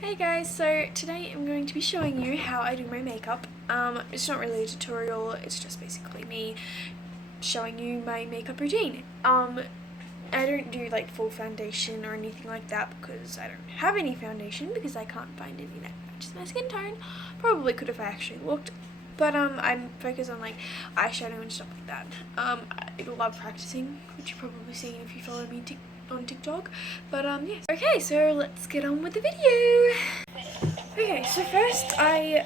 Hey guys, so today I'm going to be showing you how I do my makeup. It's not really a tutorial, it's just basically me showing you my makeup routine. I don't do like full foundation or anything like that because I don't have any foundation because I can't find any that matches my skin tone. Probably could if I actually looked. But I'm focused on like eyeshadow and stuff like that. I love practicing, which you've probably seen if you follow me on TikTok. But yes. Okay, so let's get on with the video. Okay, so first I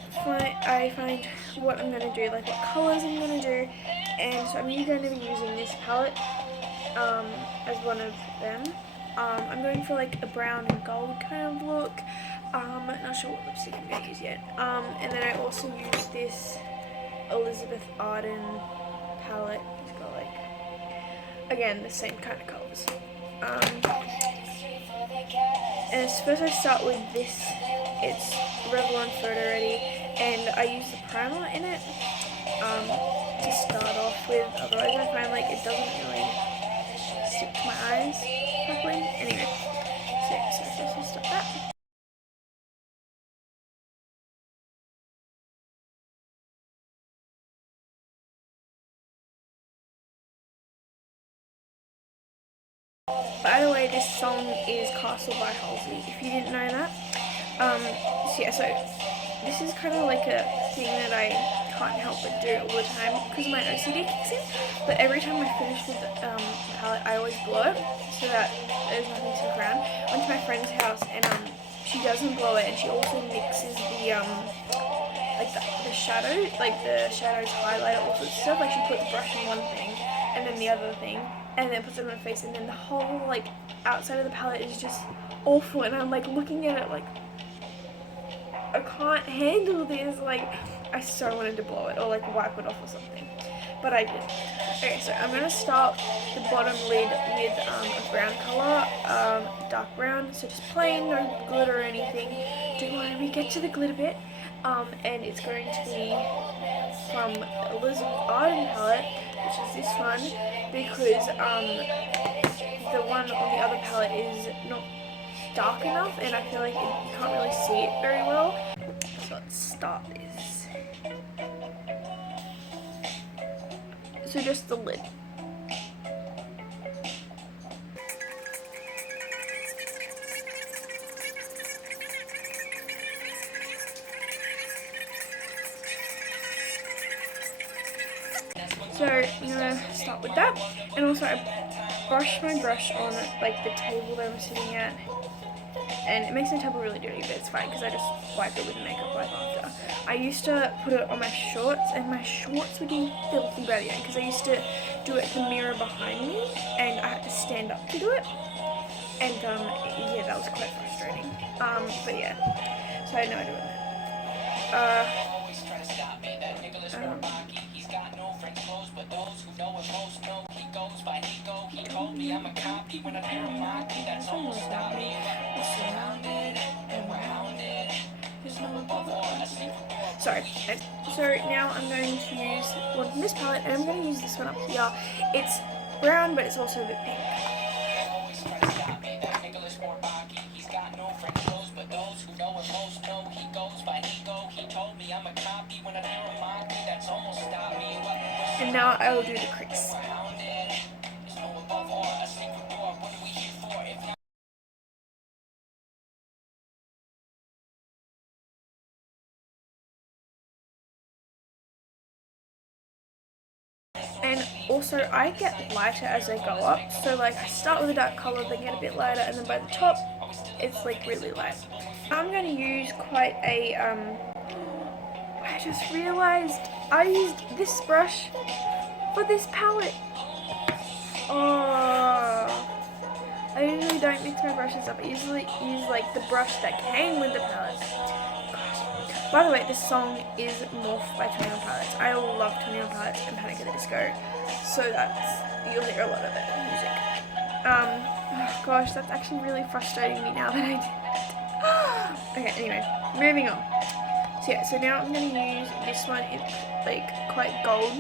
find what I'm gonna do, like what colors I'm gonna do, and so I'm going to be using this palette as one of them. I'm going for like a brown and gold kind of look. Not sure what lipstick I'm gonna use yet. And then I also use this Elizabeth Arden palette. It's got like, again, the same kind of colors. And first I start with this. It's Revlon Photo Ready, and I use the primer in it to start off with. Otherwise, I find like it doesn't really stick to my eyes properly. Anyway, so first I'll start that. By the way, this song is Castle by Halsey, if you didn't know that. So yeah, so this is kind of like a thing that I can't help but do all the time because my OCD kicks in. But every time I finish with the palette, I always blow it so that there's nothing to the ground. I went to my friend's house and she doesn't blow it, and she also mixes the like the shadow, like the shadows, highlighter, all sorts of stuff. Like she put the brush in one thing and then the other thing, and then puts it on her face, and then the whole like outside of the palette is just awful. And I'm like looking at it like, I can't handle this. Like, I so wanted to blow it or like wipe it off or something, but I didn't. Okay, so I'm gonna start the bottom lid with a brown color, dark brown. So just plain, no glitter or anything. Don't worry, we get to the glitter bit. And it's going to be from Elizabeth Arden palette, which is this one, because the one on the other palette is not dark enough, and I feel like you can't really see it very well. So let's start this. So just the lid. So I'm gonna start with that, and also I brush my brush on like the table that I'm sitting at, and it makes the table really dirty, but it's fine because I just wipe it with a makeup wipe after. I used to put it on my shorts, and my shorts were getting filthy by the end because I used to do it with the mirror behind me, and I had to stand up to do it, and yeah, that was quite frustrating. But yeah, so I had no idea what that. Sorry. So now I'm going to use one from this palette, and I'm going to use this one up here. It's brown, but it's also a bit pink. And now I will do the crease. And also I get lighter as I go up, so like I start with a dark color, then get a bit lighter, and then by the top it's like really light. I'm going to use quite a I just realized I used this brush for this palette. Oh, I usually don't mix my brushes up. I usually use like the brush that came with the palette. Gosh. By the way, this song is Morph by Tony Palettes. I love Tony Palettes and Panic at the Disco, so you'll hear a lot of it music. Oh gosh, that's actually really frustrating me now that I did that. Okay, anyway, moving on. So yeah, so now I'm going to use this one. It's like quite gold.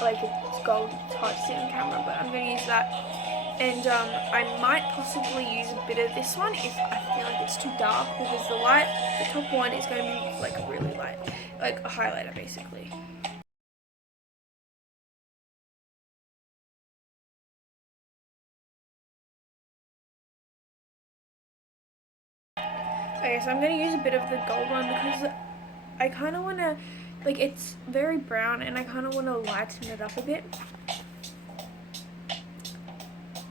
Like it's gold. It's hard to see on camera, but I'm going to use that. And I might possibly use a bit of this one if I feel like it's too dark, because the top one is going to be like really light, like a highlighter basically. Okay, so I'm going to use a bit of the gold one because I kind of want to, like, it's very brown and I kind of want to lighten it up a bit.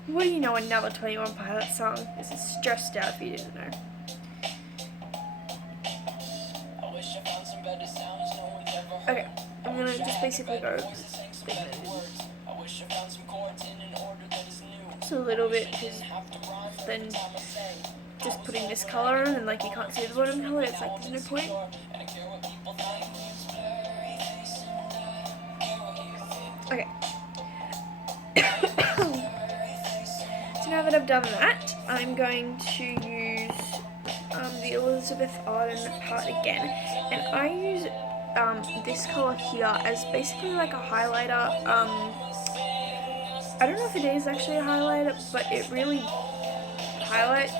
What do you know, another 21 Pilots song? This is Stressed Out, if you didn't know. Okay, I'm gonna just basically go just a little bit, because then just putting this color on and like you can't see the bottom color, it's like there's no point. Okay. So now that I've done that, I'm going to use the Elizabeth Arden part again, and I use this color here as basically like a highlighter. I don't know if it is actually a highlighter, but it really highlights,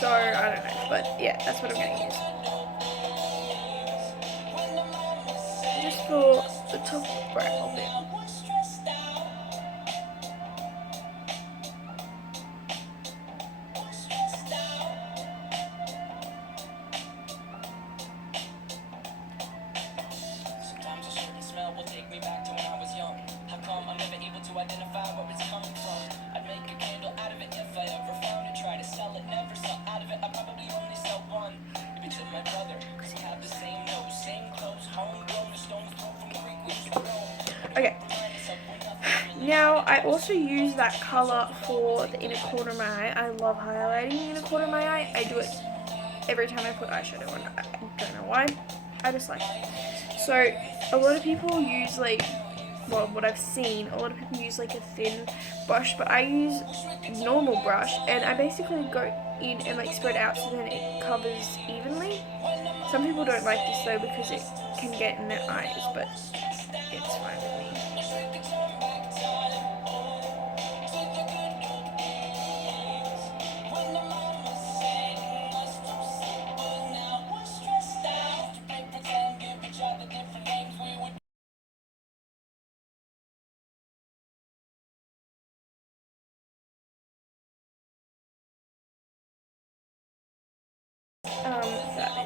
so I don't know, but yeah, that's what I'm going to use. Just for the top right of it. Okay. Now, I also use that colour for the inner corner of my eye. I love highlighting the inner corner of my eye. I do it every time I put eyeshadow on. I don't know why. I just like it. So, a lot of people use like, well, what I've seen, a lot of people use like a thin brush, but I use a normal brush, and I basically go in and like spread out so then it covers evenly. Some people don't like this though because it can get in their eyes, but it's fine with me.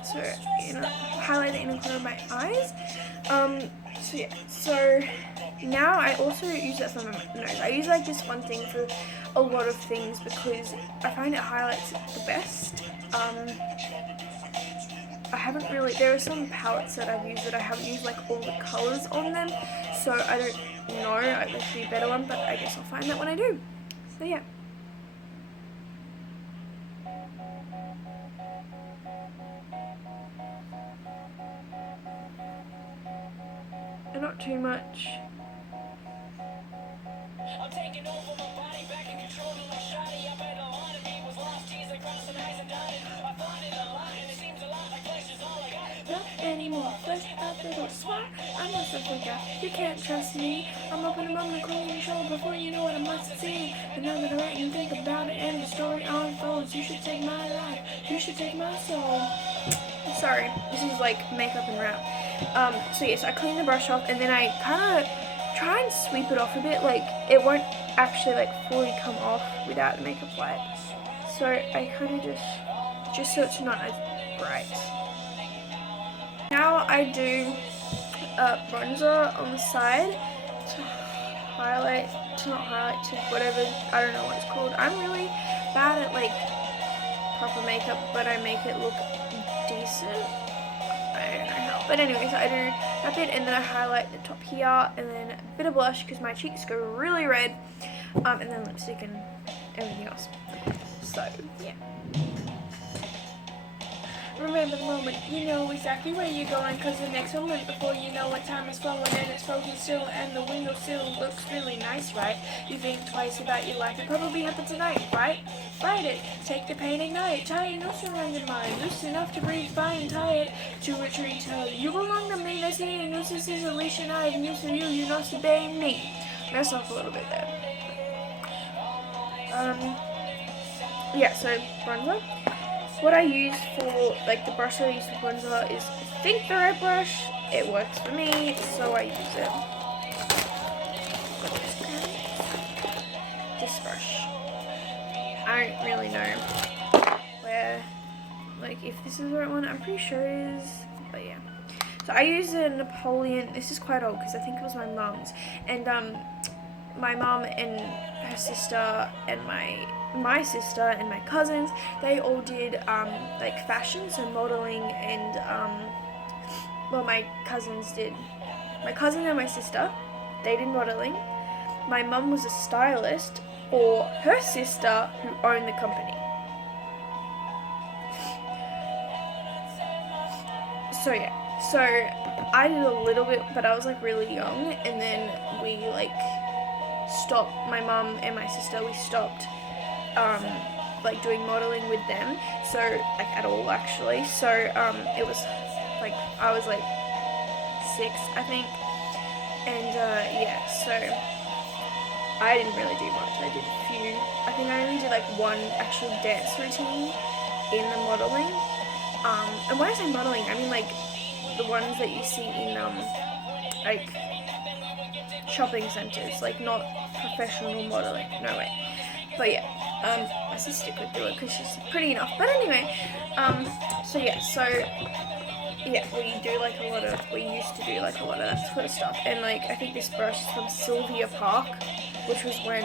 So you know, highlight the inner corner of my eyes. So yeah, so now I also use that for my nose. I use like this one thing for a lot of things because I find it highlights it the best. I haven't really, there are some palettes that I've used that I haven't used like all the colours on them, so I don't know, there should be a better one, but I guess I'll find that when I do. So yeah. And not too much. I'm taking over my body, back in control of my shawty. I bet a lot of me was lost, tears across the eyes and dotted. I thought it a lot, and it seems a lot like flesh is all I got. Not anymore, flesh out there, don't swat. I must have forgot, you can't trust me. I'm up in a moment, closing your shoulder before you know what I must have seen. But now that I let you think about it and the story unfolds, you should take my life, you should take my soul. Sorry, this is like makeup and rap. So yes, I clean the brush off and then I kind of try and sweep it off a bit. Like it won't actually like fully come off without the makeup wipe. So I kind of just so it's not as bright. Now I do bronzer on the side to highlight, to whatever, I don't know what it's called. I'm really bad at like proper makeup, but I make it look decent. I don't know how. But anyways, I do that bit and then I highlight the top here and then a bit of blush because my cheeks go really red, and then lipstick and everything else. So, yeah. Remember the moment, you know exactly where you're going, cause the next moment before you know what time is flowing and it's frozen still and the windowsill looks really nice, right? You think twice about your life, it probably happened tonight, right? Write it, take the pain, ignite, tie a noose around your mind, loose enough to breathe, fine, tie it to a tree, tell you belong to me, I see a noose, this is a leash and I have news for you, you must obey me. Mess off a little bit there. Yeah, so bronzer. What I use for, like, the brush I use for bronzer is, I think, the red brush. It works for me, so I use it. This brush. I don't really know where, like, if this is the right one. I'm pretty sure it is, but yeah. So I use a Napoleon. This is quite old because I think it was my mum's, and my mum and her sister and my sister and my cousins, they all did like fashion, so modeling, and well, my cousins did. My cousin and my sister, they did modeling. My mum was a stylist for her sister who owned the company. So yeah, so I did a little bit, but I was like really young, and then we like stopped. My mum and my sister, we stopped like doing modeling with them, so like at all actually. So it was like I was like 6, I think, and yeah, so I didn't really do much. I did a few. I think I only did like one actual dance routine in the modeling. And when I say modeling, I mean like the ones that you see in like shopping centers, like not professional modeling. No way. But yeah, my sister could do it because she's pretty enough. But anyway, so yeah, so yeah, we used to do like a lot of that sort of stuff. And like I think this brush is from Sylvia Park, which was when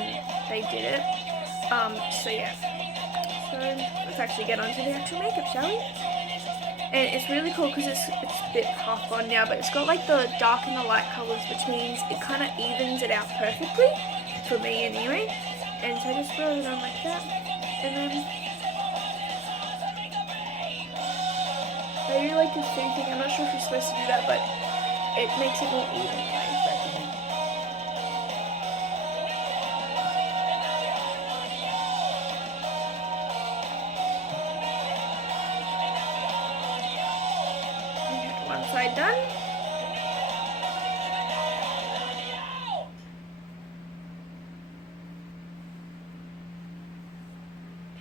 they did it. So yeah, so let's actually get onto the actual makeup, shall we? And it's really cool because it's a bit half gone now, but it's got like the dark and the light colors, which means it kind of evens it out perfectly, for me anyway. And so I just roll it on like that, and then I do like this thing. I'm not sure if you're supposed to do that, but it makes it more even. Okay, one side done.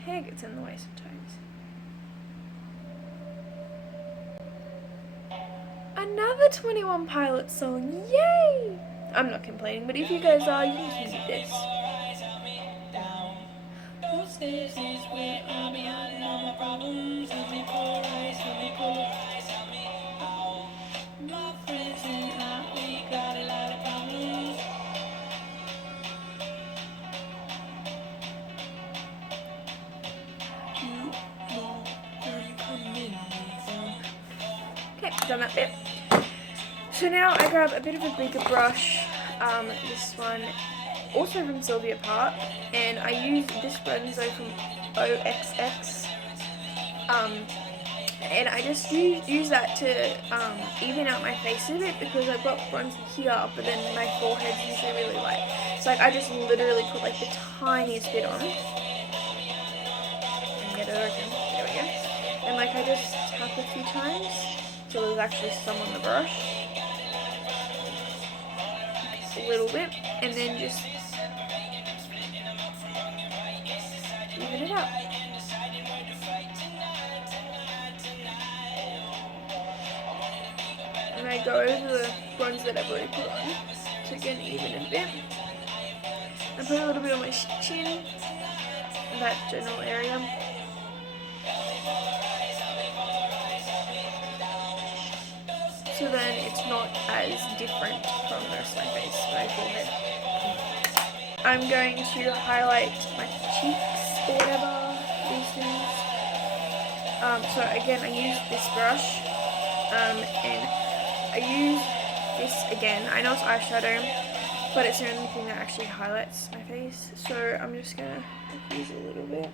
Hair gets in the way sometimes. Another 21 Pilots song, yay! I'm not complaining, but if you guys are, you can use this. Okay, done that bit. So now I grab a bit of a bigger brush, this one also from Sylvia Park, and I use this bronzer from OXX, and I just use that to even out my face a bit because I've got bronzer here, but then my forehead's usually really light. So like I just literally put like the tiniest bit on, and get it open. There we go. And like I just tap a few times till there's actually some on the brush. A little bit, and then just even it out. And I go over the ones that I've already put on to get even a bit. I put a little bit on my chin, that general area. So then it's not as different from the rest of my face, my forehead. I'm going to highlight my cheeks or whatever, these things. So again, I use this brush, and I use this again. I know it's eyeshadow, but it's the only thing that actually highlights my face. So I'm just gonna use a little bit.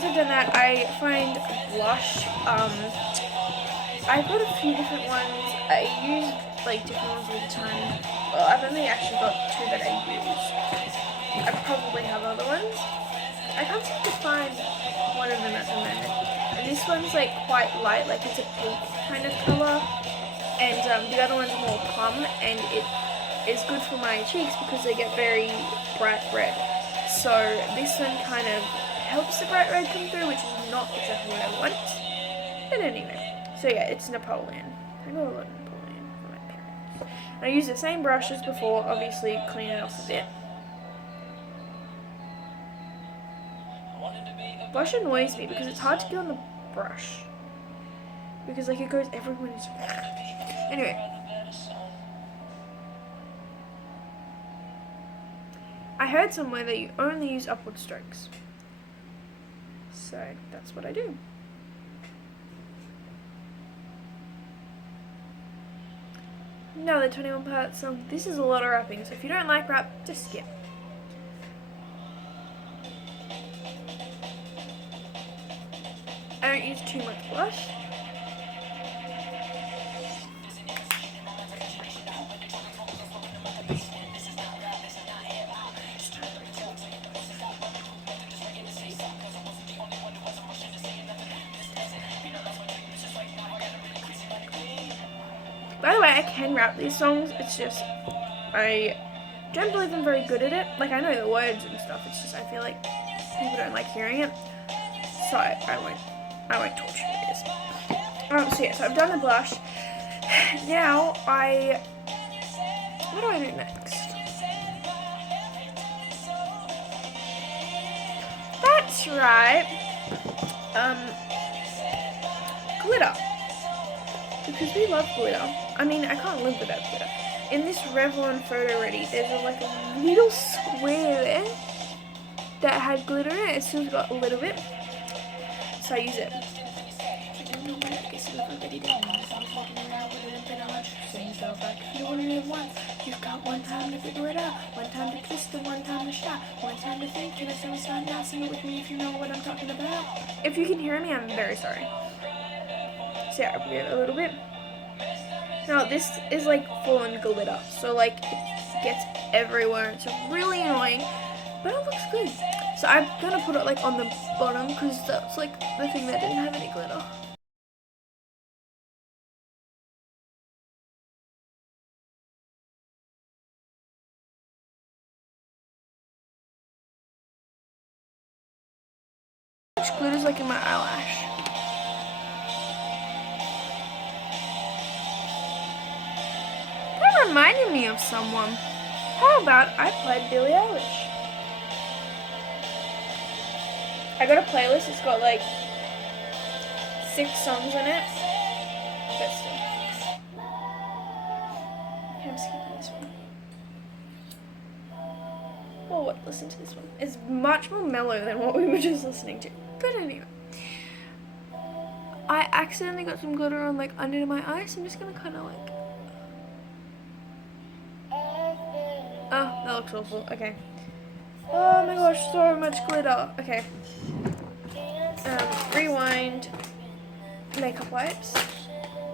once I've done that, I find blush. I've got a few different ones. I use like different ones all the time. Well, I've only actually got two that I use. I probably have other ones. I can't seem to find one of them at the moment. And this one's like quite light, like it's a pink kind of color. And the other one's more plum, and it is good for my cheeks because they get very bright red. So this one kind of helps the bright red come through, which is not exactly what I want. But anyway. So yeah, it's Napoleon. I got a lot of Napoleon for my parents. And I use the same brush as before, obviously clean it off a bit. Blush annoys me because it's hard to get on the brush. Because like it goes everywhere. Anyway. I heard somewhere that you only use upward strokes. So that's what I do. Now the 21 part song. This is a lot of rapping, so if you don't like rap, just skip. I don't use too much blush. By the way, I can rap these songs, it's just, I don't believe I'm very good at it. Like, I know the words and stuff, it's just, I feel like people don't like hearing it. So, I won't torture you guys. So yeah, so I've done the blush. Now, what do I do next? That's right. Glitter. Because we love glitter. I mean, I can't live without glitter. In this Revlon photo ready, there's like a little square there that had glitter in it. It's still got a little bit. So I use it. You've got one time to figure it out, one time to twist and one time to shot, one time to think, can I sing a song now? Sing it with me if you know what I'm talking about. If you can hear me, I'm very sorry. So yeah, I it a little bit. Now this is like full on glitter, so like it gets everywhere. It's really annoying, but it looks good. So I'm gonna put it like on the bottom because that's like the thing that didn't have any glitter. Which glitter's like in my eyelash. That reminded me of someone. How about I played Billie Eilish? I got a playlist, it's got like 6 songs in it. But still. Okay, I'm skipping this one. Oh, what? Listen to this one. It's much more mellow than what we were just listening to. But anyway. I accidentally got some glitter on like under my eyes, so I'm just gonna kind of like... Oh, that looks awful. Okay. Oh my gosh, so much glitter. Okay. Rewind. Makeup wipes.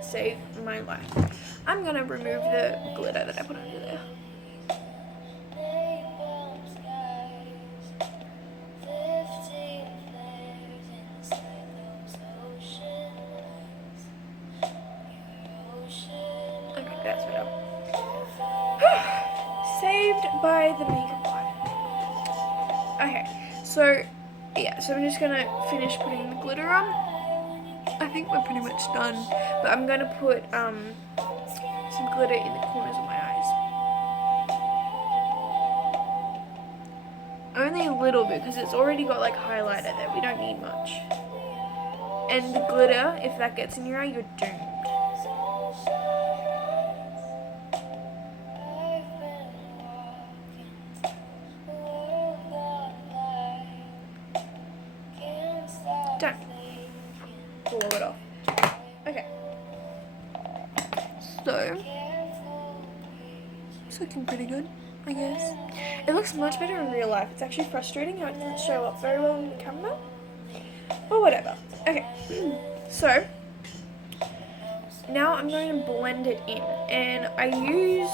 Save my life. I'm gonna remove the glitter that I put under there. Okay, that's better. Saved by the makeup wipe. Okay, so yeah, so I'm just gonna finish putting the glitter on. I think we're pretty much done, but I'm gonna put some glitter in the corners of my eyes. Only a little bit because it's already got like highlighter there. We don't need much. And the glitter, if that gets in your eye, you're doomed. Done. Blow it off. Okay. So, it's looking pretty good, I guess. It looks much better in real life. It's actually frustrating how it doesn't show up very well on the camera. or whatever. Okay, so now I'm going to blend it in, and I use,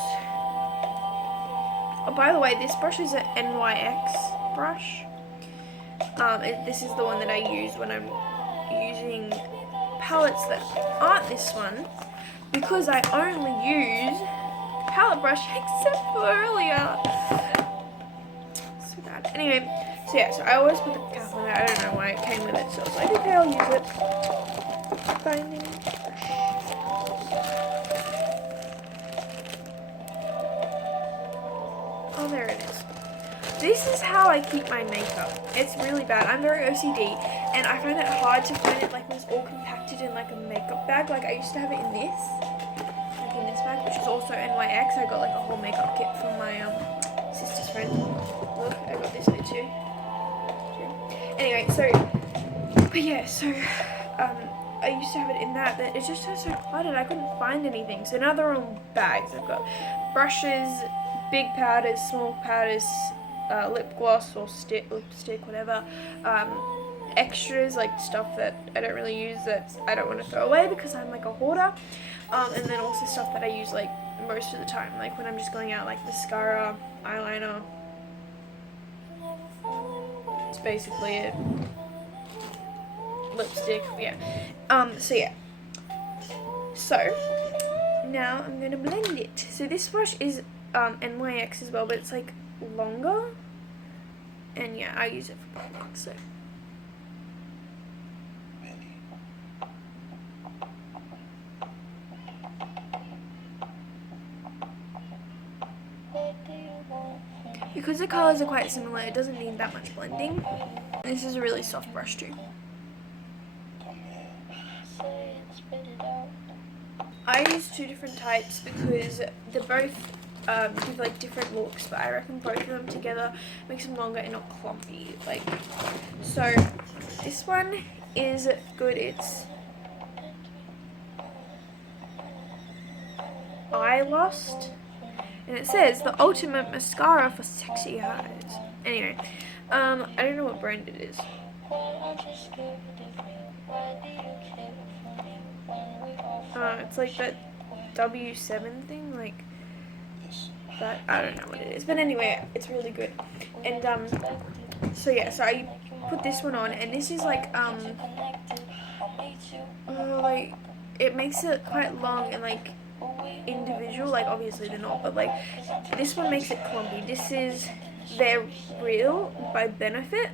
oh, by the way, this brush is an NYX brush. This is the one that I use when I'm using palettes that aren't this one, because I only use palette brush except for earlier. So bad. Anyway, so yeah, so I always put the cap on it. I don't know why it came with it, so I was like, okay, I'll use it. Binding brush. Oh, there it is. This is how I keep my makeup. It's really bad. I'm very OCD, and I find it hard to find it like when it's all compacted in like a makeup bag. Like I used to have it in this, like in this bag, which is also NYX. I got like a whole makeup kit from my sister's friend. Look, I got this bit too. Anyway, so, but yeah, so I used to have it in that, but it's just so cluttered. I couldn't find anything. So now they're all bags. I've got brushes, big powders, small powders, lip gloss or lipstick, whatever. Extras, like stuff that I don't really use that I don't want to throw away because I'm like a hoarder. And then also stuff that I use like most of the time, like when I'm just going out, like mascara, eyeliner. That's basically it. Lipstick, yeah. So yeah. So now I'm gonna blend it. So this brush is NYX as well, but it's like longer. And yeah, I use it for both. So because the colours are quite similar, it doesn't need that much blending. This is a really soft brush too. I use two different types because they're both give like different looks, but I reckon both of them together makes them longer and not clumpy. Like, so this one is good. It's Eye Lost, and it says the ultimate mascara for sexy eyes. Anyway, I don't know what brand it is. It's like that W7 thing, like that. I don't know what it is, but anyway, it's really good. And so yeah, so I put this one on, and this is like like it makes it quite long and like individual. Like obviously they're not, but like this one makes it clumpy. This is They're Real by Benefit.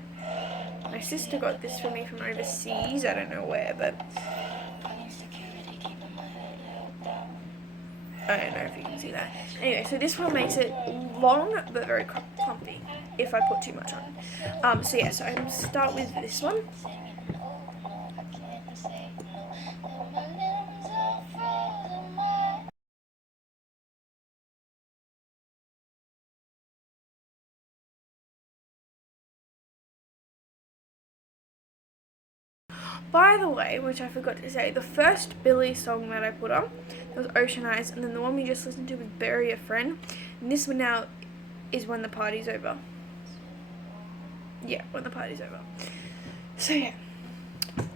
My sister got this for me from overseas. I don't know where, but I don't know if you can see that. Anyway, so this one makes it long but very clumpy if I put too much on. So yeah, so I'm going to start with this one. By the way, which I forgot to say, the first Billie song that I put on was Ocean Eyes, and then the one we just listened to was Bury a Friend, and this one now is When the Party's Over. Yeah, When the Party's Over. So yeah,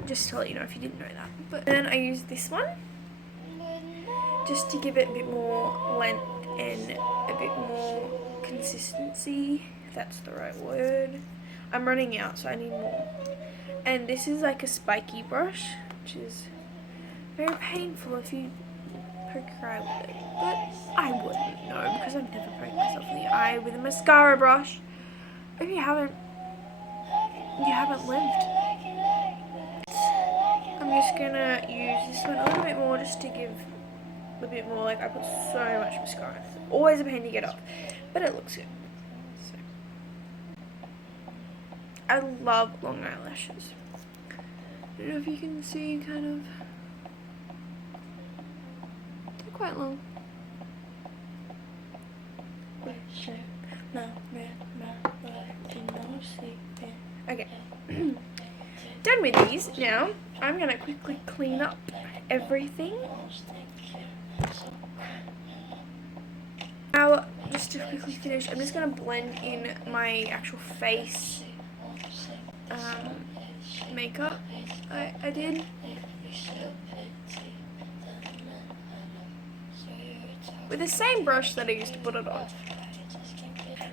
just to let you know if you didn't know that. But then I use this one, just to give it a bit more length and a bit more consistency, if that's the right word. I'm running out, so I need more. And this is like a spiky brush, which is very painful if you poke your eye with it. But I wouldn't know because I've never poked myself in the eye with a mascara brush. If you haven't lived. I'm just gonna use this one a little bit more just to give a bit more, like I put so much mascara. It's always a pain to get off, but it looks good. So. I love long eyelashes. I don't know if you can see, kind of. They're quite long. Okay. Done with these. Now, I'm going to quickly clean up everything. Now, just to quickly finish, I'm just going to blend in my actual face makeup. I did. With the same brush that I used to put it on.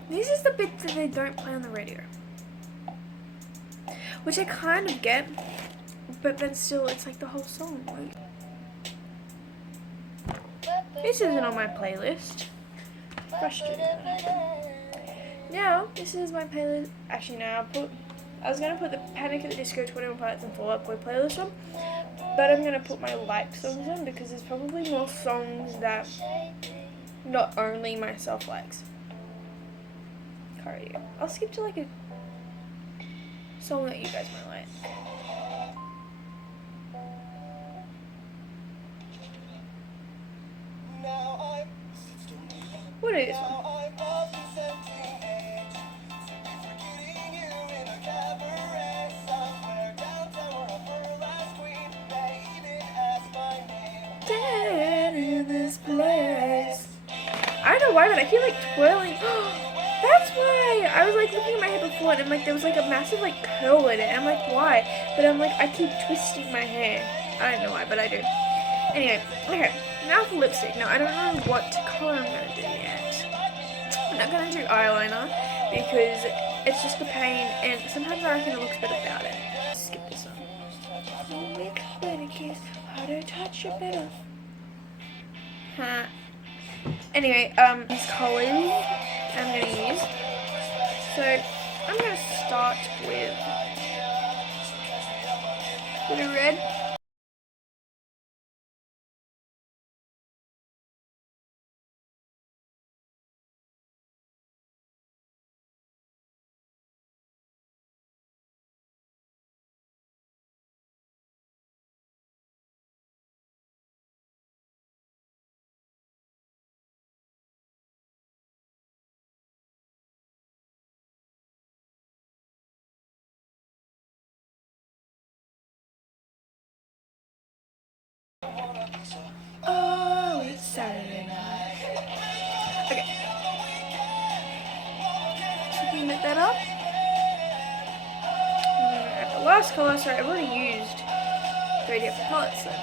This is the bit that they don't play on the radio. Which I kind of get, but then still it's like the whole song. Like, this isn't on my playlist. Frustrating. Now, this is my playlist. Actually, no, I was going to put the Panic at the Disco 21 Pilots and Fall Out Boy playlist on, but I'm going to put my like songs on because there's probably more songs that not only myself likes. Cardio. I'll skip to like a song that you guys might like. What is this one? Dead in this place. I don't know why, but I feel like twirling. That's why I was like looking at my hair before, and like there was like a massive like curl in it. And I'm like, why? But I'm like, I keep twisting my hair. I don't know why, but I do. Anyway, okay. Now for lipstick. Now I don't know what color I'm gonna do yet. I'm not gonna do eyeliner because it's just a pain, and sometimes I reckon it looks better without it. Skip this one. Harder touch it better. Huh. Anyway, these colors I'm gonna use. So I'm gonna start with blue red. Oh, it's Saturday night. Okay. So can you make that up? At the last color, sorry, I've already used 3 different palettes then.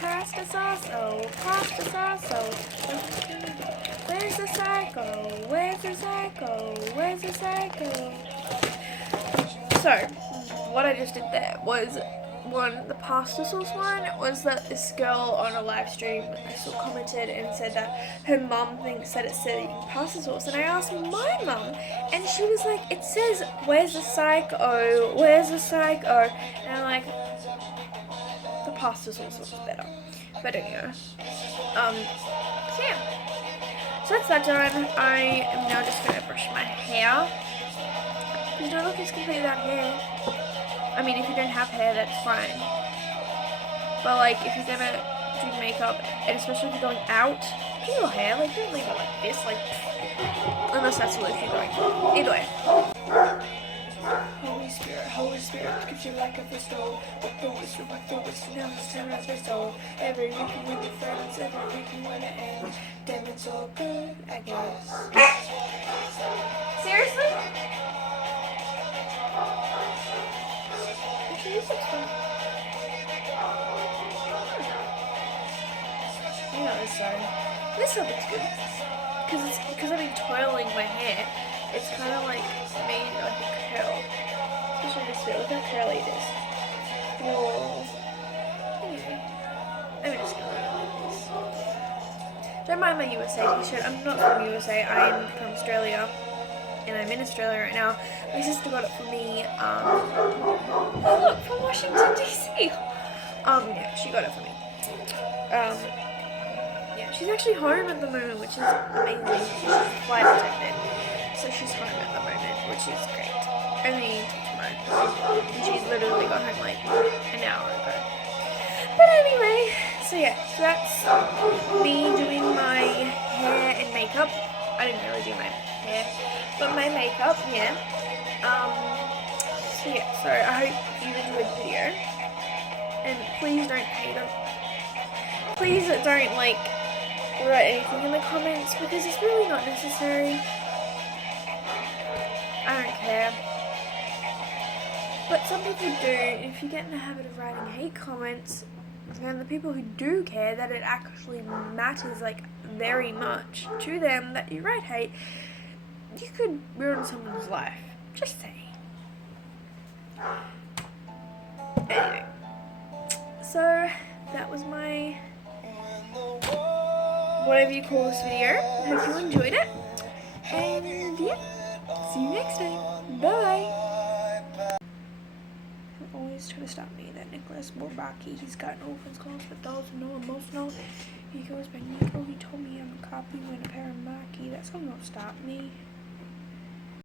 Pasta sauce, oh, pasta sauce, oh. Where's the cycle? Where's the cycle? Where's the cycle? So, what I just did there was the pasta sauce one was that this girl on a live stream I saw commented and said that her mum thinks that it said pasta sauce, and I asked my mum and she was like, it says where's the psycho, where's the psycho, and I'm like, the pasta sauce looks better. But anyway, so yeah, so that's that done. I am now just going to brush my hair, because no look is complete without hair. I mean, if you don't have hair, that's fine, but like if you're gonna do makeup, and especially if you're going out, do your hair, like don't leave it like this, like unless that's what you're going for. Either way. Holy Spirit, gives you like a pistol. With the whistle, now it's time as pistol. Every weekend with your friends, every weekend when it ends. Damn, it's all good, I guess. Seriously? Actually, this looks fun. Yeah, this side. This side looks good. Because I've been twirling my hair, it's kind of like made like a curl. Especially this bit, look how curly it is. Whoa. Anyway, I'm just gonna leave it like this. Don't mind my USA t-shirt. I'm not from USA, I'm from Australia. And I'm in Australia right now. My sister got it for me, oh look, from Washington DC. Yeah, she got it for me. Yeah, she's actually home at the moment, which is amazing. She's a flight attendant, so she's home at the moment, which is great. Only tomorrow. And she's literally got home like an hour ago. But anyway, so yeah, so that's me doing my hair and makeup. I didn't really do my hair, but my makeup, yeah. So yeah, so I hope you enjoyed the video, and please don't hate on, please don't like write anything in the comments because it's really not necessary. I don't care. But some people do. If you get in the habit of writing hate comments, and the people who do care that it actually matters like very much to them that you write hate, you could ruin someone's life. Just saying. Anyway, so that was my whatever you call this video. Hope you enjoyed it, and yeah, see you next time. Bye. Always try to stop me, that Nicholas Bourbaki. He's got an orphan's calls for those who know emotional. He goes by Nico. He told me I'm a copy when a paramaki. That song won't stop me.